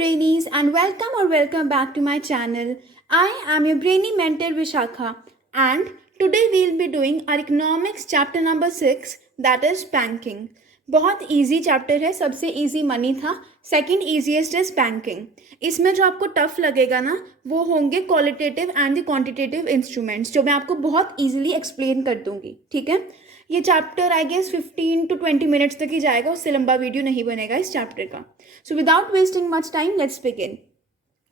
Brainies and welcome back to my channel. I am your brainy mentor Vishakha and today we'll be doing our economics chapter number 6 that is banking. बहुत easy chapter है, सबसे easy money था, second easiest is banking. इसमें जो आपको tough लगेगा ना वो होंगे qualitative and the quantitative instruments जो मैं आपको बहुत इजीली एक्सप्लेन कर दूंगी. ठीक है, ये chapter I guess 15 to 20 minutes तक ही जाएगा, उससे लंबा वीडियो नहीं बनेगा इस चैप्टर का. So without wasting much time let's begin.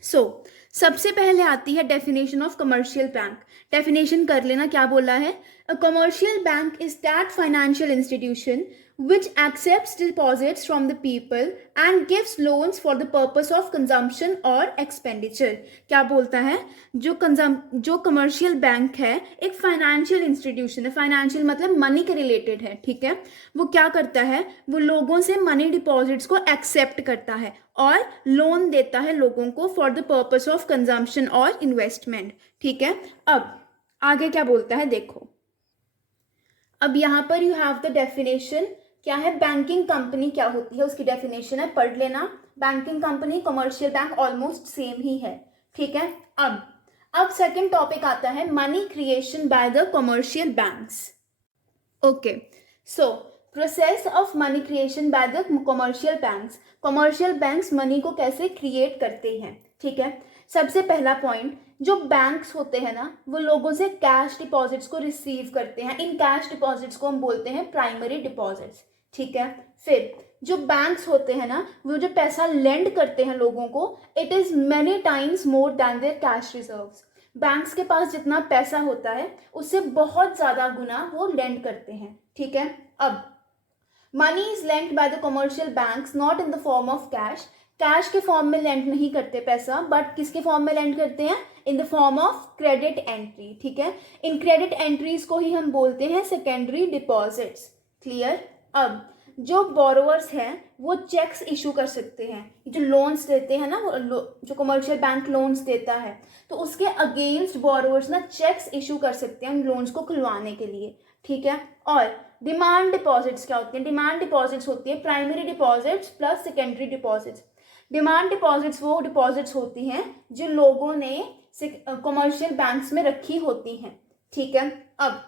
So सबसे पहले आती है definition of commercial bank. Definition कर लेना क्या बोला है. A commercial bank is that financial institution which accepts deposits from the people and gives loans for the purpose of consumption और expenditure. क्या बोलता है, जो कमर्शियल बैंक है एक फाइनेंशियल इंस्टीट्यूशन है. फाइनेंशियल मतलब मनी के रिलेटेड है. ठीक है, वो क्या करता है, वो लोगों से मनी डिपॉजिट्स को एक्सेप्ट करता है और लोन देता है लोगों को for the purpose of consumption और इन्वेस्टमेंट. ठीक है, अब आगे क्या बोलता है देखो. अब यहाँ पर यू हैव द डेफिनेशन. क्या है, बैंकिंग कंपनी क्या होती है उसकी डेफिनेशन है, पढ़ लेना. Banking company commercial bank almost same ही है. ठीक है, अब सेकंड टॉपिक आता है money creation by the commercial banks. Okay, so process of money creation by the commercial banks. Commercial banks money को कैसे क्रिएट करते हैं. ठीक है, सबसे पहला पॉइंट, जो बैंक्स होते हैं ना वो लोगों से कैश डिपॉजिट्स को रिसीव करते हैं. इन कैश डिपॉजिट्स को हम बोलते हैं प्राइमरी डिपॉजिट्स. ठीक है, फिर जो बैंक्स होते हैं ना वो जो पैसा लेंड करते हैं लोगों को, it is many times more than their cash reserves. Banks के पास जितना पैसा होता है उससे बहुत ज़्यादा गुना वो लेंड करते हैं. ठीक है, अब money is lend by the commercial banks not in the form of cash. Cash के फॉर्म में लेंड नहीं करते पैसा, बट किसके फॉर्म में लेंड करते हैं, इन the form of credit entry. ठीक है, इन क्रेडिट एंट्रीज को ही हम बोलते हैं सेकेंडरी डिपॉजिट्स. क्लियर. अब जो बोरोवर्स हैं वो चेक्स इशू कर सकते हैं. जो लोन्स देते हैं ना जो कमर्शियल बैंक लोन्स देता है तो उसके अगेंस्ट बोरोवर्स ना चेक्स इशू कर सकते हैं उन लोन्स को खुलवाने के लिए. ठीक है, और डिमांड डिपॉजिट्स क्या होती हैं. डिमांड डिपॉजिट्स होती है primary deposits plus secondary deposits. Demand deposits वो डिपॉजिट्स होती हैं जो लोगों ने कमर्शियल बैंक्स में रखी होती हैं. ठीक है, अब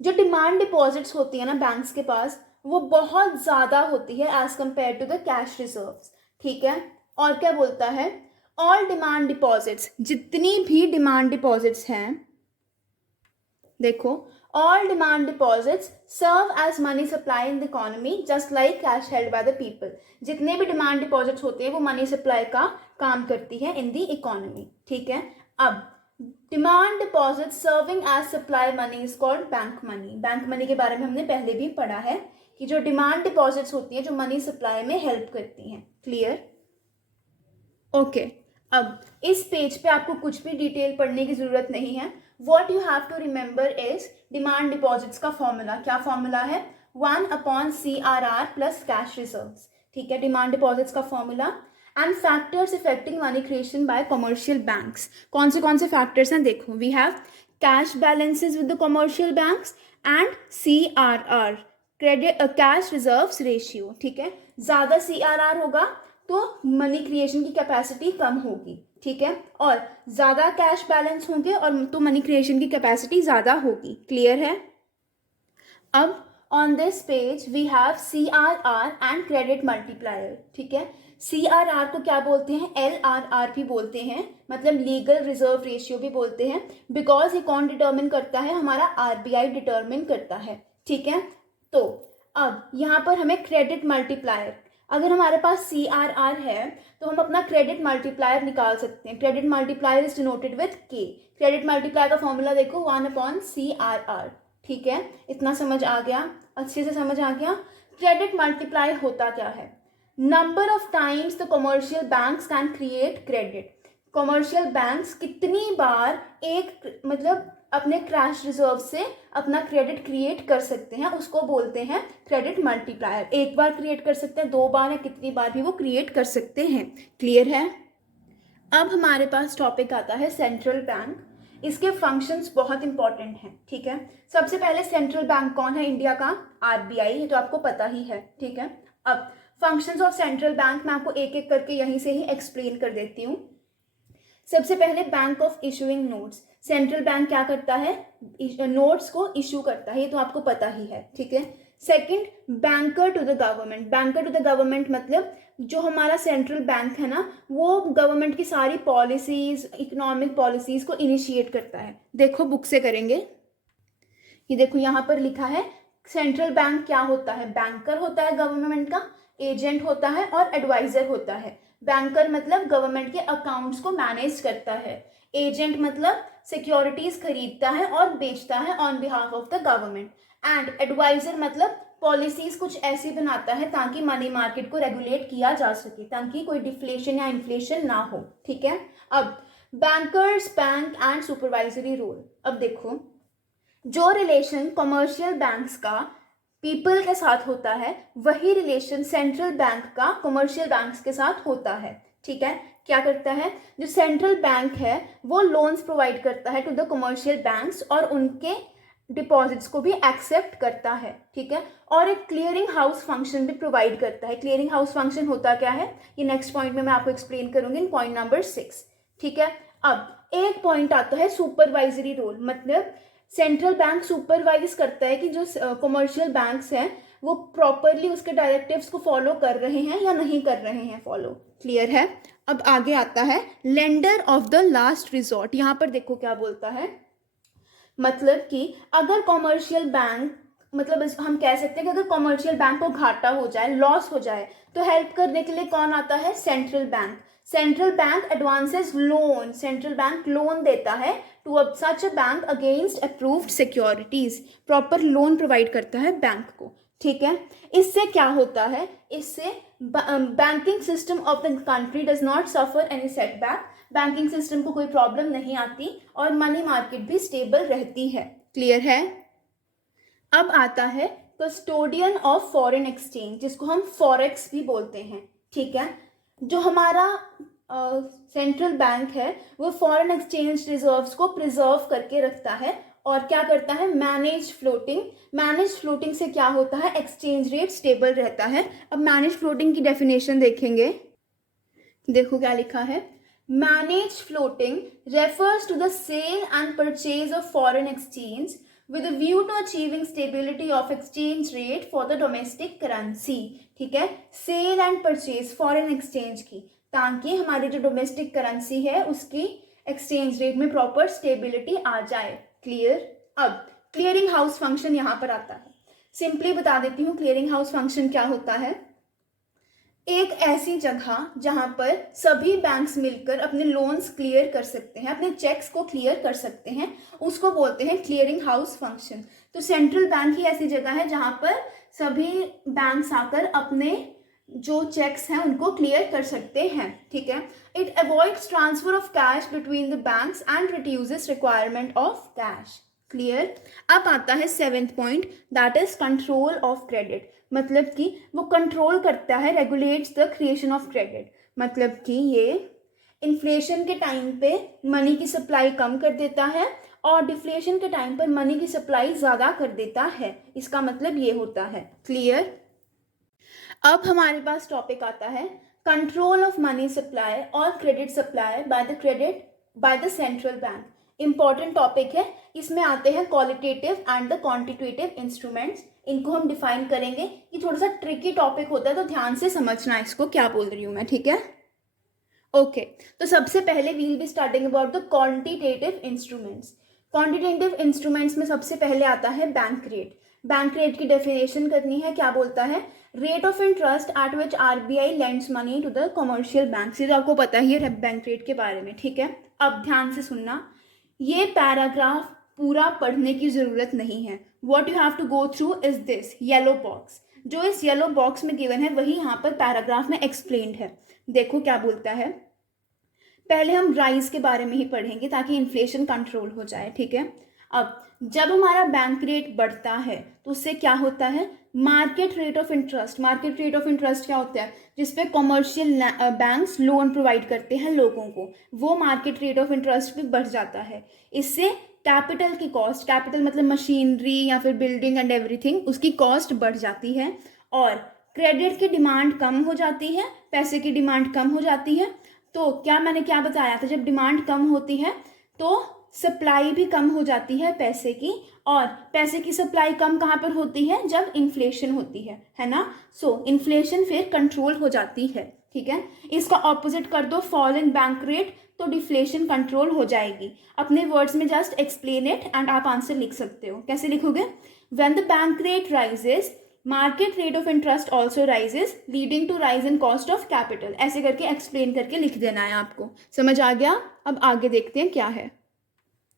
जो डिमांड डिपॉजिट्स होती है ना बैंक्स के पास वो बहुत ज़्यादा होती है as compare to the cash reserves. ठीक है, और क्या बोलता है, ऑल डिमांड डिपॉजिट्स, जितनी भी डिमांड डिपॉजिट्स हैं, देखो all demand deposits serve as money supply in the economy just like cash held by the people. जितने भी डिमांड डिपॉजिट्स होते हैं वो मनी सप्लाई का काम करती है इन दी इकोनॉमी. ठीक है, अब demand deposit serving as supply money is called bank money. Bank money के बारे में हमने पहले भी पढ़ा है कि जो डिमांड डिपॉजिट्स होती हैं जो मनी सप्लाई में हेल्प करती हैं. क्लियर. ओके, अब इस पेज पे आपको कुछ भी डिटेल पढ़ने की जरूरत नहीं है. What you have to remember is demand deposits का फॉर्मूला. क्या फॉर्मूला है, 1/CRR प्लस कैश रिजर्व्स. ठीक है, डिमांड डिपॉजिट्स का formula. And factors affecting money creation by commercial banks. कौन से फैक्टर्स हैं देखो. We have cash balances with the commercial banks and CRR credit cash reserves ratio. ठीक है, ज़्यादा CRR होगा तो मनी क्रिएशन की कैपेसिटी कम होगी. ठीक है, और ज़्यादा कैश बैलेंस होंगे और तो मनी क्रिएशन की कैपेसिटी ज़्यादा होगी. क्लियर है. अब on this page we have CRR and credit multiplier. ठीक है, CRR को क्या बोलते हैं, LRR भी बोलते हैं, मतलब लीगल रिजर्व रेशियो भी बोलते हैं, बिकॉज ये कौन डिटर्मिन करता है, हमारा RBI डिटर्मिन करता है. ठीक है, तो अब यहाँ पर हमें क्रेडिट मल्टीप्लायर, अगर हमारे पास CRR है तो हम अपना क्रेडिट मल्टीप्लायर निकाल सकते हैं. Credit multiplier is denoted with K. Credit multiplier का फॉर्मूला देखो 1/CRR. ठीक है, इतना समझ आ गया, अच्छे से समझ आ गया. क्रेडिट मल्टीप्लायर होता क्या है, number of times the commercial banks can create credit. Commercial banks कितनी बार एक मतलब अपने कैश रिजर्व से अपना क्रेडिट क्रिएट कर सकते हैं उसको बोलते हैं क्रेडिट मल्टीप्लायर. एक बार क्रिएट कर सकते हैं, 2 बार या कितनी बार भी वो क्रिएट कर सकते हैं. क्लियर है. अब हमारे पास टॉपिक आता है सेंट्रल बैंक. इसके फंक्शंस बहुत इंपॉर्टेंट हैं. ठीक है, सबसे पहले सेंट्रल बैंक कौन है इंडिया का, RBI, ये तो आपको पता ही है. ठीक है, अब फंक्शंस ऑफ सेंट्रल बैंक मैं आपको एक एक करके यहीं से ही एक्सप्लेन कर देती हूँ। सबसे पहले bank of issuing notes. Central bank क्या करता है, नोट्स को इशू करता है, ये तो आपको पता ही है, ठीक है। Second, banker to the government. Banker to the government मतलब जो हमारा सेंट्रल बैंक है ना, वो गवर्नमेंट की सारी पॉलिसीज, इकोनॉमिक पॉलिसीज को इनिशिएट करता है। देखो बुक से करेंगे, ये देखो यहाँ पर लिखा है सेंट्रल बैंक क्या होता है, बैंकर होता है गवर्नमेंट का, एजेंट होता है और एडवाइजर होता है। बैंकर मतलब गवर्नमेंट के अकाउंट्स को मैनेज करता है, एजेंट मतलब सिक्योरिटीज खरीदता है और बेचता है on behalf of the government, and adviser मतलब पॉलिसीज कुछ ऐसी बनाता है ताकि मनी मार्केट को रेगुलेट किया जा सके, ताकि कोई डिफ्लेशन या इन्फ्लेशन ना हो, ठीक है। अब bankers, bank and supervisory role. अब देखो, जो रिलेशन कमर्शियल बैंक्स का पीपल के साथ होता है, वही रिलेशन सेंट्रल बैंक का कमर्शियल बैंक्स के साथ होता है, ठीक है। क्या करता है, जो सेंट्रल बैंक है वो लोन्स प्रोवाइड करता है टू द कमर्शियल बैंक्स और उनके डिपॉजिट्स को भी एक्सेप्ट करता है, ठीक है। और एक क्लियरिंग हाउस फंक्शन भी प्रोवाइड करता है। क्लियरिंग हाउस फंक्शन होता क्या है, ये नेक्स्ट पॉइंट में मैं आपको एक्सप्लेन करूंगी इन पॉइंट नंबर 6, ठीक है। अब एक पॉइंट आता है सुपरवाइजरी रोल, मतलब सेंट्रल बैंक सुपरवाइज करता है कि जो कमर्शियल बैंक्स हैं वो प्रॉपरली उसके डायरेक्टिव्स को फॉलो कर रहे हैं या नहीं कर रहे हैं फॉलो, क्लियर है। अब आगे आता है lender of the last resort. यहाँ पर देखो क्या बोलता है, मतलब कि अगर कमर्शियल बैंक, मतलब हम कह सकते हैं कि अगर कमर्शियल बैंक को घाटा हो जाए, लॉस हो जाए, तो हेल्प करने के लिए कौन आता है, central bank. Central bank advances loan, central bank loan देता है to such a bank against approved securities, proper loan provide करता है बैंक को, ठीक है। इससे क्या होता है, इससे banking system of the country does not suffer any setback, banking system को कोई प्रॉब्लम नहीं आती और मनी मार्केट भी स्टेबल रहती है, क्लियर है। अब आता है कस्टोडियन ऑफ फॉरेन एक्सचेंज, जिसको हम फॉरेक्स भी बोलते हैं, ठीक है। जो हमारा सेंट्रल बैंक है वो फॉरेन एक्सचेंज रिजर्व्स को प्रिजर्व करके रखता है और क्या करता है, मैनेज फ्लोटिंग। मैनेज फ्लोटिंग से क्या होता है, एक्सचेंज रेट स्टेबल रहता है। अब मैनेज फ्लोटिंग की डेफिनेशन देखेंगे, देखो क्या लिखा है, manage floating refers to the sale and purchase of foreign exchange with a view to achieving stability of exchange rate for the domestic currency, ठीक है। Sale and purchase foreign exchange की, ताकि हमारी जो डोमेस्टिक करेंसी है उसकी exchange rate में proper stability आ जाए, क्लियर। अब क्लियरिंग हाउस फंक्शन यहाँ पर आता है, सिंपली बता देती हूँ क्लियरिंग हाउस फंक्शन क्या होता है। एक ऐसी जगह जहां पर सभी बैंक्स मिलकर अपने लोन्स क्लियर कर सकते हैं, अपने चेक्स को क्लियर कर सकते हैं, उसको बोलते हैं क्लियरिंग हाउस फंक्शन। तो सेंट्रल बैंक ही ऐसी जगह है जहां पर सभी बैंक्स आकर अपने जो चेक्स हैं उनको क्लियर कर सकते हैं, ठीक है। It avoids transfer of cash between the banks and reduces requirement of cash, clear. अब आता है 7th point, that is control of credit, मतलब कि वो कंट्रोल करता है, regulates the creation of credit, मतलब कि ये इन्फ्लेशन के टाइम पे मनी की सप्लाई कम कर देता है और डिफ्लेशन के टाइम पर मनी की सप्लाई ज़्यादा कर देता है, इसका मतलब ये होता है, क्लियर। अब हमारे पास टॉपिक आता है कंट्रोल ऑफ मनी सप्लाई और credit supply by the central bank. Important topic है, इसमें आते हैं qualitative and the quantitative instruments, इनको हम डिफाइन करेंगे। ये थोड़ा सा ट्रिकी टॉपिक होता है तो ध्यान से समझना इसको क्या बोल रही हूँ मैं, ठीक है। ओके, तो सबसे पहले we will be starting about the quantitative instruments. Quantitative instruments में सबसे पहले आता है बैंक रेट। बैंक रेट की डेफिनेशन करनी है, क्या बोलता है, rate of interest at which RBI lends money to the commercial bank. ये तो आपको पता ही है बैंक रेट के बारे में, ठीक है। अब ध्यान से सुनना, ये पैराग्राफ पूरा पढ़ने की ज़रूरत नहीं है। What you have to go through is this yellow box, जो इस येलो बॉक्स में गिवन है वही यहाँ पर पैराग्राफ में एक्सप्लेन्ड है। देखो क्या बोलता है, पहले हम राइज के बारे में ही पढ़ेंगे ताकि इन्फ्लेशन कंट्रोल हो जाए, ठीक है। अब जब हमारा बैंक रेट बढ़ता है तो उससे क्या होता है, market rate of interest. Market rate of interest क्या होता है, जिसपे कमर्शियल बैंक्स लोन प्रोवाइड करते हैं लोगों को, वो मार्केट रेट ऑफ इंटरेस्ट भी बढ़ जाता है। इससे कैपिटल की कॉस्ट, कैपिटल मतलब मशीनरी या फिर बिल्डिंग एंड एवरीथिंग, उसकी कॉस्ट बढ़ जाती है और क्रेडिट की डिमांड कम हो जाती है, पैसे की डिमांड कम हो जाती है, तो मैंने क्या बताया था, जब डिमांड कम होती है तो सप्लाई भी कम हो जाती है पैसे की, और पैसे की सप्लाई कम कहाँ पर होती है, जब इन्फ्लेशन होती है ना। सो इन्फ्लेशन फिर कंट्रोल हो जाती है, ठीक है। इसका ऑपोजिट कर दो, फॉल इन बैंक रेट, तो डिफ्लेशन कंट्रोल हो जाएगी। अपने वर्ड्स में जस्ट एक्सप्लेन इट एंड आप आंसर लिख सकते हो। कैसे लिखोगे, when the bank rate rises market rate of interest also rises leading to rise in cost of capital. ऐसे करके एक्सप्लेन करके लिख देना है आपको। समझ आ गया। अब आगे देखते हैं क्या है।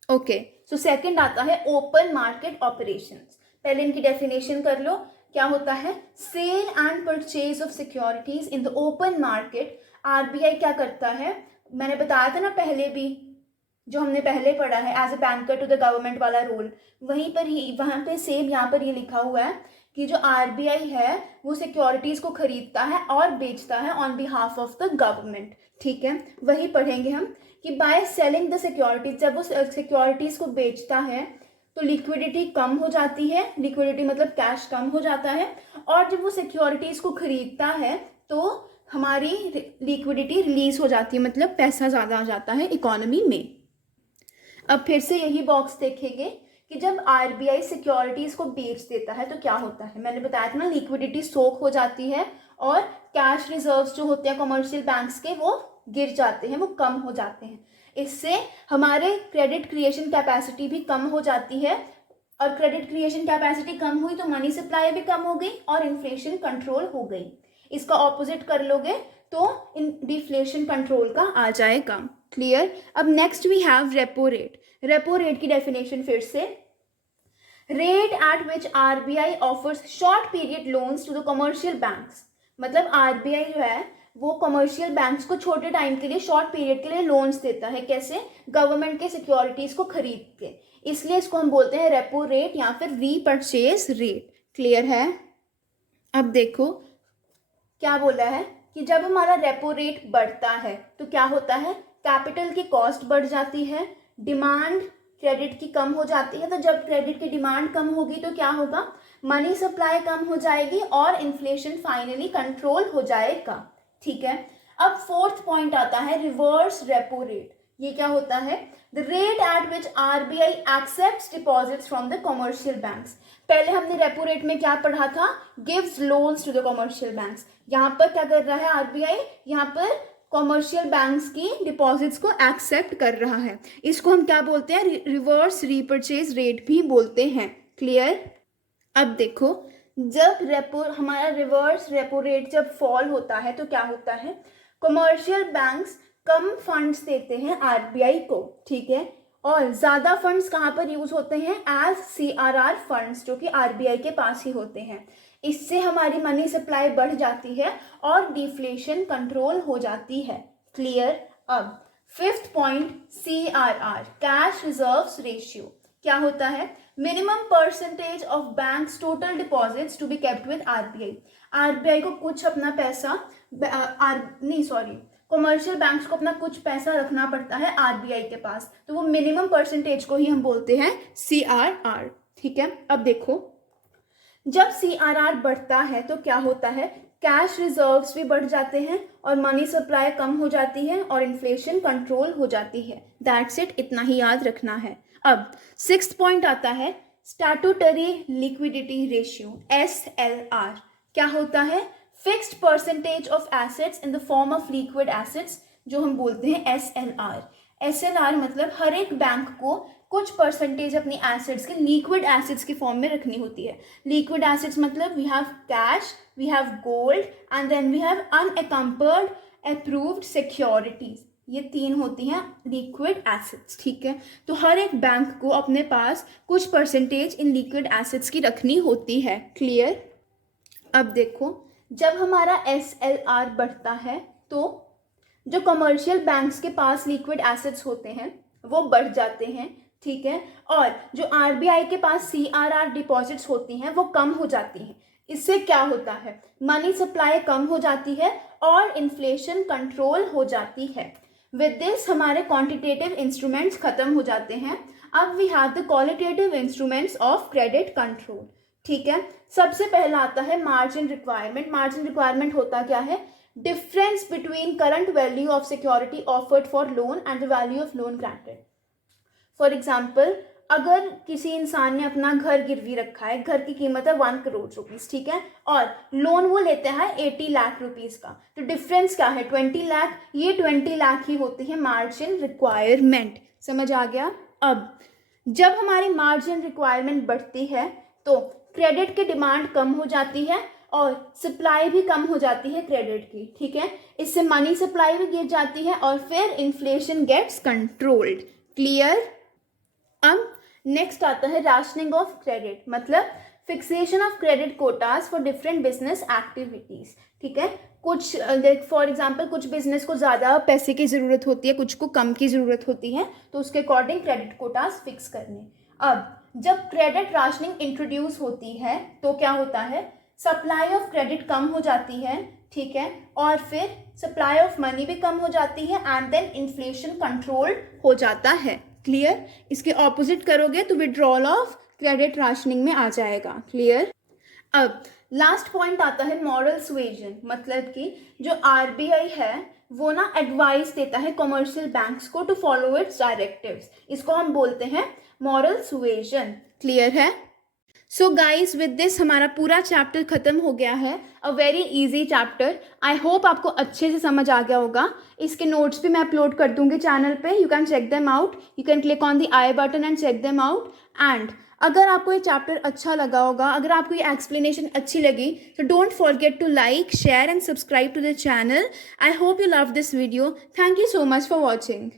ओके, सो सेकंड आता है ओपन मार्केट ऑपरेशंस। पहले इनकी डेफिनेशन कर लो। क्या होता है, sale and purchase of securities in the open market. RBI क्या करता है, मैंने बताया था ना पहले भी, जो हमने पहले पढ़ा है as a banker to the government वाला रोल, वहीं पर ही वहाँ पे सेम यहाँ पर ये लिखा हुआ है कि जो आरबीआई है वो सिक्योरिटीज को खरीदता है और बेचता है on behalf of the government, ठीक है। वही पढ़ेंगे हम कि बाय सेलिंग द सिक्योरिटीज, जब वो सिक्योरिटीज को बेचता है तो लिक्विडिटी कम हो जाती है, लिक्विडिटी मतलब कैश कम हो जाता है, और जब वो सिक्योरिटीज को खरीदता है तो हमारी लिक्विडिटी रिलीज हो जाती है, मतलब पैसा ज़्यादा आ जाता है इकोनॉमी में। अब फिर से यही बॉक्स देखेंगे कि जब आरबीआई सिक्योरिटीज को बेच देता है तो क्या होता है। मैंने बताया था ना, लिक्विडिटी सोक हो जाती है और कैश रिजर्व्स जो होते हैं कमर्शियल बैंक्स के वो गिर जाते हैं, वो कम हो जाते हैं। इससे हमारे क्रेडिट क्रिएशन कैपेसिटी भी कम हो जाती है, और क्रेडिट क्रिएशन कैपेसिटी कम हुई तो मनी सप्लाई भी कम हो गई और इन्फ्लेशन कंट्रोल हो गई। इसका ऑपोजिट कर लोगे तो डिफ्लेशन कंट्रोल का आ जाएगा। क्लियर। अब next we have repo rate. Repo rate की डेफिनेशन फिर से, rate at which RBI offers short period loans to the commercial banks. मतलब आरबीआई जो है वो कमर्शियल बैंक्स को छोटे टाइम के लिए, शॉर्ट पीरियड के लिए लोन्स देता है। कैसे, गवर्नमेंट के सिक्योरिटीज को खरीद के, इसलिए इसको हम बोलते हैं रेपो रेट या फिर रीपर्चेज रेट। क्लियर है। अब देखो क्या बोला है कि जब हमारा रेपो रेट बढ़ता है तो क्या होता है, कैपिटल की कॉस्ट बढ़ जाती है, डिमांड क्रेडिट की कम हो जाती है। तो जब क्रेडिट की डिमांड कम होगी तो क्या होगा, मनी सप्लाई कम हो जाएगी और इन्फ्लेशन फाइनली कंट्रोल हो जाएगा, ठीक है। अब फोर्थ पॉइंट आता है रिवर्स रेपो रेट। ये क्या होता है, the rate at which RBI accepts deposits from the commercial banks. पहले हमने रेपो रेट में क्या पढ़ा था, gives loans to the commercial banks. यहाँ पर क्या कर रहा है आरबीआई, यहाँ पर कमर्शियल बैंक्स की डिपॉजिट्स को एक्सेप्ट कर रहा है। इसको हम क्या बोलते हैं, रिवर्स रीपर्चेज रेट भी बोलते हैं। क्लियर। अब देखो, जब रेपो हमारा रिवर्स रेपो रेट जब फॉल होता है तो क्या होता है, कमर्शियल बैंक्स कम फंड्स देते हैं आरबीआई को, ठीक है, और ज़्यादा फंड्स कहाँ पर यूज होते हैं, एज सीआरआर फंड्स, जो कि आरबीआई के पास ही होते हैं। इससे हमारी मनी सप्लाई बढ़ जाती है और डिफ्लेशन कंट्रोल हो जाती है। क्लियर। अब fifth point, CRR, cash reserves ratio. क्या होता है, minimum percentage of banks total deposits to be kept with RBI. RBI को कुछ अपना पैसा कमर्शियल बैंक्स को अपना कुछ पैसा रखना पड़ता है आरबीआई के पास, तो वो मिनिमम परसेंटेज को ही हम बोलते हैं सीआरआर, ठीक है। अब देखो, जब सीआरआर बढ़ता है तो क्या होता है, कैश रिजर्व्स भी बढ़ जाते हैं और मनी सप्लाई कम हो जाती है और इन्फ्लेशन कंट्रोल हो जाती है। दैट्स इट, इतना ही याद रखना है। अब सिक्स्थ पॉइंट आता है स्टैट्यूटरी लिक्विडिटी रेशियो, एसएलआर। क्या होता है, fixed percentage of assets in the form of liquid assets, जो हम बोलते हैं एसएलआर। एसएलआर मतलब हर एक बैंक को कुछ परसेंटेज अपनी एसेट्स के लिक्विड एसेट्स की फॉर्म में रखनी होती है। लिक्विड एसेट्स मतलब we have cash, we have gold and then we have unencumbered approved securities. ये तीन होती हैं लिक्विड एसेट्स, ठीक है। तो हर एक बैंक को अपने पास कुछ परसेंटेज इन लिक्विड एसेट्स की रखनी होती है। क्लियर। अब देखो, जब हमारा एसएलआर बढ़ता है तो जो कमर्शियल बैंक्स के पास लिक्विड एसेट्स होते हैं वो बढ़ जाते हैं, ठीक है, और जो आरबीआई के पास सीआरआर डिपॉजिट्स होती हैं वो कम हो जाती हैं। इससे क्या होता है, मनी सप्लाई कम हो जाती है और इन्फ्लेशन कंट्रोल हो जाती है। विद दिस हमारे क्वांटिटेटिव इंस्ट्रूमेंट्स खत्म हो जाते हैं। अब we have the qualitative instruments of credit control, ठीक है। सबसे पहला आता है मार्जिन रिक्वायरमेंट। मार्जिन रिक्वायरमेंट होता क्या है? Difference between current value of security offered for loan and the value of loan granted. For example, अगर किसी इंसान ने अपना घर गिरवी रखा है, घर की कीमत है 1 करोड़ रुपीस, ठीक है, और लोन वो लेते हैं 80 लाख रुपीस का, तो डिफरेंस क्या है? 20 लाख। ये 20 लाख ही होती है मार्जिन रिक्वायरमेंट। समझ आ गया? अब जब हमारी मार्जिन रिक्वायरमेंट बढ़ती है तो क्रेडिट की डिमांड कम हो जाती है और सप्लाई भी कम हो जाती है क्रेडिट की, ठीक है। इससे मनी सप्लाई भी गिर जाती है और फिर इन्फ्लेशन गेट्स कंट्रोल्ड। क्लियर? अब नेक्स्ट आता है राशनिंग ऑफ क्रेडिट, मतलब fixation of credit Kota's for different business activities, ठीक है। कुछ फॉर एग्जांपल कुछ बिजनेस को ज़्यादा पैसे की ज़रूरत होती है, कुछ को कम की ज़रूरत होती है, तो उसके अकॉर्डिंग क्रेडिट कोटाज फिक्स करने। अब जब क्रेडिट राशनिंग इंट्रोड्यूस होती है तो क्या होता है? सप्लाई ऑफ क्रेडिट कम हो जाती है, ठीक है, और फिर सप्लाई ऑफ मनी भी कम हो जाती है एंड देन इन्फ्लेशन कंट्रोल हो जाता है। क्लियर? इसके ऑपोजिट करोगे तो विड्रॉल ऑफ क्रेडिट राशनिंग में आ जाएगा। क्लियर? अब लास्ट पॉइंट आता है मॉरल सुएजन, मतलब कि जो आरबीआई है वो ना एडवाइस देता है कमर्शियल बैंक्स को टू फॉलो इट्स डायरेक्टिव्स। इसको हम बोलते हैं मॉरल सुएजन। क्लियर है? सो गाइज विद दिस हमारा पूरा चैप्टर खत्म हो गया है। A very easy chapter. I hope आपको अच्छे से समझ आ गया होगा। इसके नोट्स भी मैं अपलोड कर दूंगी चैनल पे, you can check them out, you can click on the i button and check them out. And अगर आपको ये चैप्टर अच्छा लगा होगा, अगर आपको ये एक्सप्लेनेशन अच्छी लगी, तो don't forget to like, share and subscribe to the channel. I hope you love this video. Thank you so much for watching.